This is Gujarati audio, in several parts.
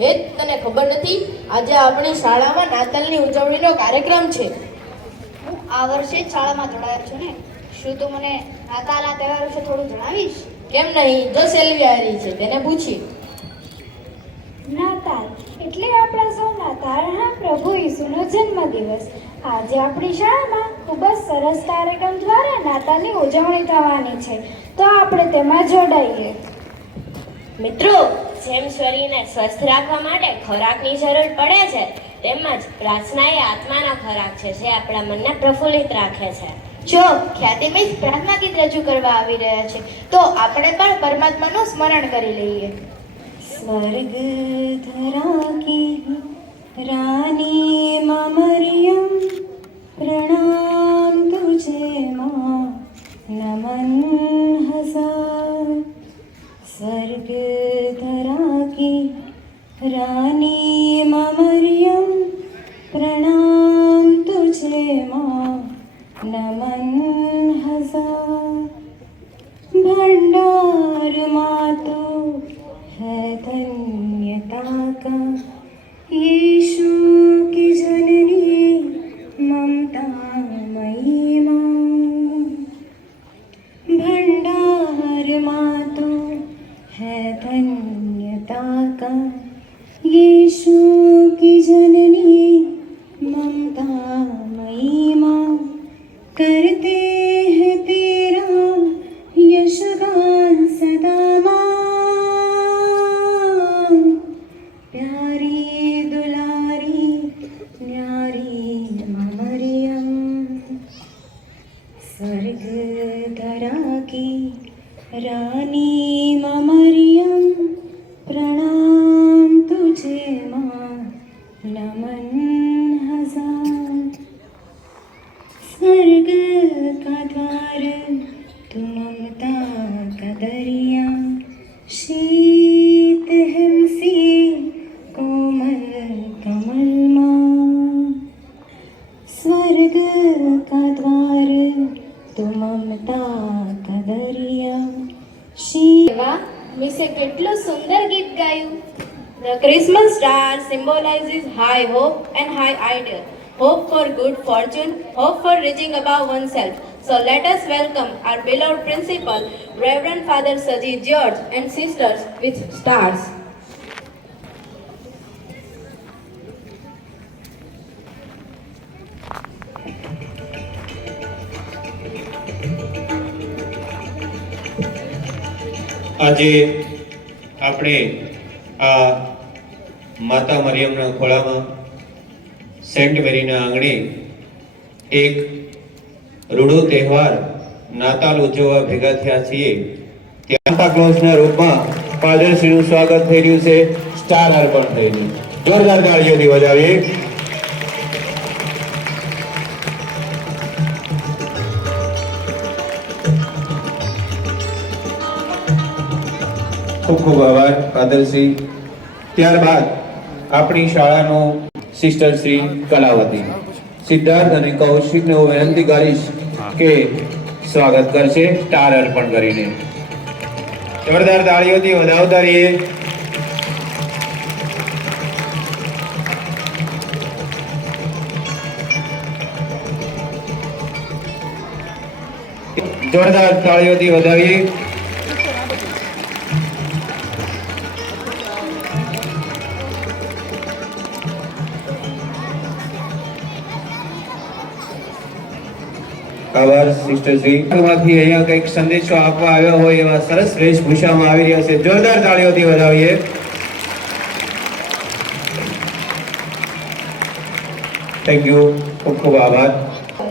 હે, તને ખબર નથી? આજે આપણી શાળામાં નાતાલની ઉજવણીનો કાર્યક્રમ છે. હું આ વર્ષે જ શાળામાં જોડાયો છું ને. શું તું મને નાતાલના તહેવાર વિશે થોડું જણાવીશ? કેમ નહીં? જો સેલ્વી આવી છે, તેને પૂછી. નાતાલ એટલે આપણા સૌના તારણહાર પ્રભુ ઈસુનો જન્મદિવસ. આજે આપણી શાળામાં ખૂબ જ સરસ કાર્યક્રમ દ્વારા નાતાલની ઉજવણી થવાની છે, તો આપણે તેમાં જોડાઈએ. મિત્રો, જેમ શરીરને સ્વસ્થ રાખવા માટે ખોરાકની જરૂર પડે છે, તેમજ પ્રાર્થના એ આત્માનો ખોરાક છે જે આપણા મનને પ્રફુલ્લિત રાખે છે. જો ખ્યાતિ મિસ પ્રાર્થના ગીત રજૂ કરવા આવી રહ્યા છે, તો આપણે પણ પરમાત્માનું સ્મરણ કરી લઈએ. स्वर्ग धरा की रानी माँ मरियम, प्रणाम तुझे माँ, नमन हजार. स्वर्ग धरा की रानी माँ मरियम, प्रणाम तुझे माँ, नमन हजार. भंडार माँ तो है धन्यता का, यीशु की जननी ममता मई माँ. भंडार माँ तो है धन्यता का, यीशु की जननी ममता मई माँ. करते हैं तेरा यशगान सदा माँ, प्यारी दुलारी न्यारी माँ मरियम. स्वर्ग धरा की रानी माँ मरियम, प्रणाम तुझे माँ, नमन हजार. स्वर्ग का द्वार तू ममता का दरिया, शीत हिमसी कोमल कमल माँ. स्वर्ग का द्वार तू ममता का दरिया, शीत. વાહ, મિસે કેટલું સુંદર ગીત ગાયું. The Christmas star symbolizes high hope and high ideal. Hope for good fortune, hope for reaching above oneself. So let us welcome our beloved principal, Reverend Father Sajid George, and sisters with stars. આજે આપણે આ માતા મરિયમના ખોળામાં સેન્ટ મેરીના આંગણે એક રૂડો તહેવાર નાતાલ ઉજવવા ભેગા થયા છીએ. ત્યાં સાન્તા ક્લોઝના રૂપમાં ફાધરશ્રીનું સ્વાગત થઈ રહ્યું છે, સ્ટાર અર્પણ થઈ રહ્યું. જોરદાર તાળીઓથી વધાવીએ. ખૂબ ખૂબ આભાર ફાધરશ્રી. ત્યારબાદ આપણી શાળાનો સિસ્ટર શ્રી કલાવતી, સિદ્ધાર્થ અને કૌશિકને હું વિનંતી કરીશ કે સ્વાગત કરશે સ્ટાર અર્પણ કરીને. જોરદાર તાળીઓથી વધાવતા રહીએ. જોરદાર તાળીઓથી વધાવીએ. આભાર સિસ્ટરશ્રી. માંથી અહીંયા કંઈક સંદેશો આપવા આવ્યો હોય એવા સરસ વેશભૂષામાં આવી રહ્યા છે. જોરદાર તાળીઓથી વધાવીએ. થેન્ક યુ, ખૂબ ખૂબ આભાર.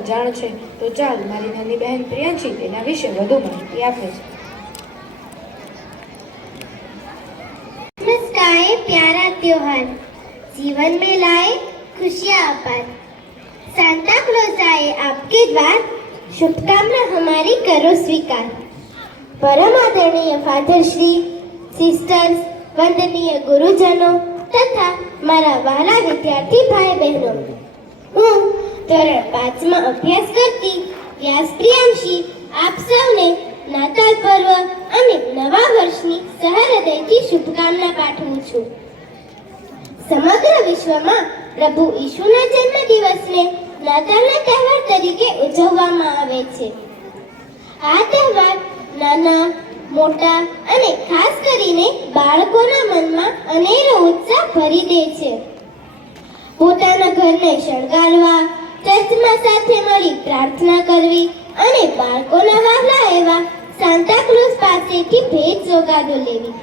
જાણ છે તો ચાલ મારી નાની બહેન પ્રિયાંશી તેના વિશે વધુ માહિતી આપે છે. क्रिसमस का ये प्यारा त्योहार जीवन में लाए खुशियाँ अपार. सांता क्लॉज आए आपके द्वार, शुभकामना हमारी करो स्वीकार. परम आदरणीय फादर श्री, सिस्टर्स, वंदनीय गुरुजनों तथा मारा वाला विद्यार्थी भाई बहनों, હું ધોરણ 5 માં અભ્યાસ કરતી વ્યાસ પ્રિયાંશી આપ સૌને નાતાલ પર્વ અને નવા વર્ષની સહૃદયથી શુભકામના પાઠવું છું. સમગ્ર વિશ્વમાં પ્રભુ ઈશુના જન્મદિવસને નાતાલના તહેવાર તરીકે ઉજવવામાં આવે છે. આ તહેવાર નાના, મોટા અને ખાસ કરીને બાળકોના મનમાં અનેરો ઉત્સાહ ભરી દે છે. પોતાના ઘરને શણગારવા, ચર્ચમાં સાથે મળી પ્રાર્થના કરવી અને બાળકોના વહાલા એવા સાન્તા ક્લોઝ પાસેથી ભેટ સોગાદો લેવી.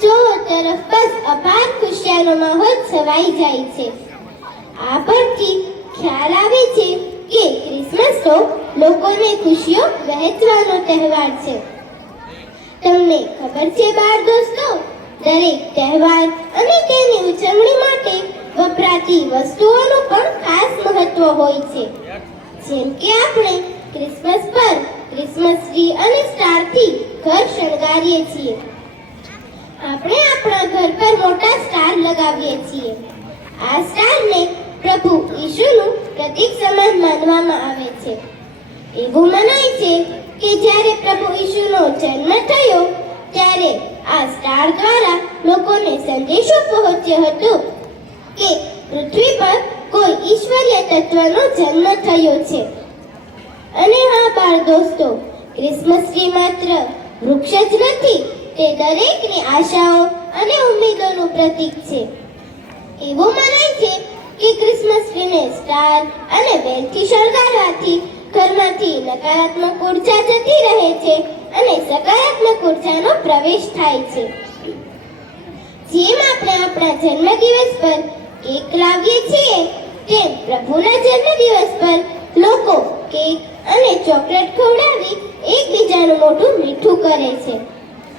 ચારો તરફ બસ અપાર ખુશીનો માહોલ છવાઈ જાય છે. આ પરથી ખ્યાલ આવે છે કે ક્રિસમસ તો લોકોને ખુશીઓ વહેંચવાનો તહેવાર છે. તમને ખબર છે બાળ દોસ્તો, દરેક તહેવાર અને તેની ઉજવણી માટે વપરાતી વસ્તુઓનું પણ ખાસ મહત્વ હોય છે. જેમ કે આપણે ક્રિસમસ પર ક્રિસમસ ટ્રી અને સ્ટારથી ઘર શણગારીએ છીએ. આપણે આપણા ઘર પર મોટા સ્ટાર લગાવીએ છીએ. આ સ્ટારને પ્રભુ ઈશુનું પ્રતીક સમાન માનવામાં આવે છે. એવું મનાય છે કે જ્યારે પ્રભુ ઈશુનો જન્મ થયો ત્યારે આ સ્ટાર દ્વારા લોકોને સંદેશો પહોંચ્યો હતો કે પૃથ્વી પર કોઈ ઈશ્વરીય તત્વનો જન્મ થયો છે. અને હા બાળ દોસ્તો, ક્રિસમસ ટ્રી માત્ર વૃક્ષ જ નથી, તે દરેકની આશાઓ અને ઉમ્મીદોનું પ્રતીક છે. એવું મનાય છે કે ક્રિસમસ ટ્રીને સ્ટાર અને બેલથી શણગારવાથી ઘરમાંથી નકારાત્મક ઉર્જા જતી રહે છે અને સકારાત્મક ઉર્જાનો પ્રવેશ થાય છે. જેમ આપણે આપણા જન્મદિવસ પર કેક લાવીએ છીએ, તેમ પ્રભુના જન્મદિવસ પર લોકો કેક અને ચોકલેટ ખવડાવી એકબીજાનું મોઢું મીઠું કરે છે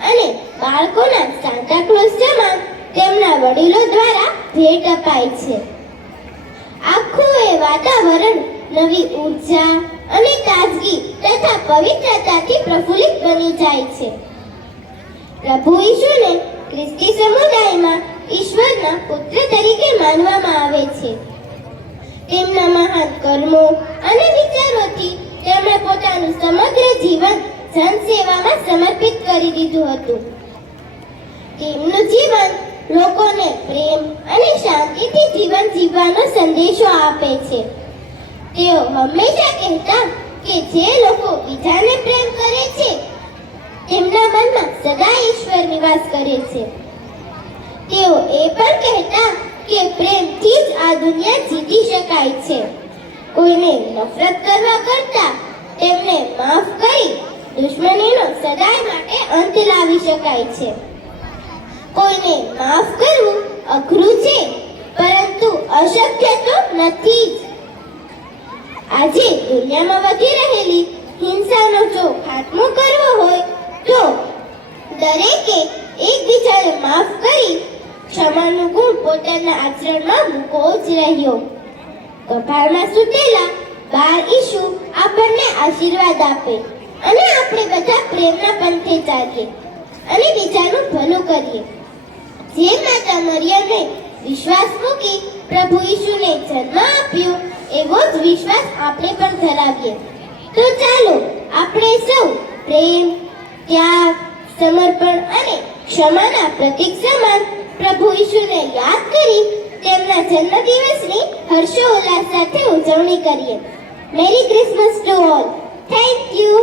અને બાળકોના સાન્તા ક્લોઝ જમા તેમના વડીલો દ્વારા ભેટ અપાય છે. આખું એ વાતાવરણ નવી ઉર્જા અને તાજગી તથા પવિત્રતાથી પ્રફુલ્લિત બની જાય છે. પ્રભુ ઈશુને ખ્રિસ્તી સમુદાયમાં ઈશ્વરના પુત્ર તરીકે માનવામાં આવે છે. તેમના મહાન કર્મો અને વિચારોથી તેમણે પોતાનું સમગ્ર જીવન જનસેવામાં સમર્પિત કરી દીધું હતું. તેમનું જીવન લોકોને પ્રેમ અને શાંતિથી જીવન જીવવાનો સંદેશો આપે છે. તેઓ હંમેશા કહેતા કે જે લોકો બીજાને પ્રેમ કરે છે તેમના મનમાં સદા ઈશ્વર નિવાસ કરે છે. તેઓ એ પણ કહેતા કે પ્રેમથી જ આ દુનિયા જીતી શકાય છે. કોઈને નફરત કરવા કરતા તેમને માફ કરી દુશ્મનીનો સદાય માટે અંત લાવી શકાય છે. કોઈને માફ કરવું અઘરું છે, પરંતુ અશક્ય તો નથી જ. આજે દુનિયામાં વધી રહેલી હિંસાનો જો ખાત્મો કરવો હોય તો દરેકે એકબીજાને માફ કરી ક્ષમાનું ગુણ પોતાના આચરણમાં મૂકવો જ રહ્યો. કપાળમાં સૂતેલા બાળ ઈશુ આપણને આશીર્વાદ આપે અને આપણે બધા પ્રેમના પંથે ચાલીએ અને બીજાનું ભલું કરીએ. જે માતા મરિયમે વિશ્વાસ મૂકી પ્રભુ ઈશુને જન્મ આપ્યો, એવો જ વિશ્વાસ આપણે પણ ધરાવીએ. તો ચાલો આપણે સૌ પ્રેમ, ત્યાગ, સમર્પણ અને ક્ષમાના પ્રતીક સમાન પ્રભુ ઈશુને યાદ કરી તેમના જન્મદિવસની હર્ષોલ્લાસ સાથે ઉજવણી કરીએ. Merry Christmas to all. Thank you.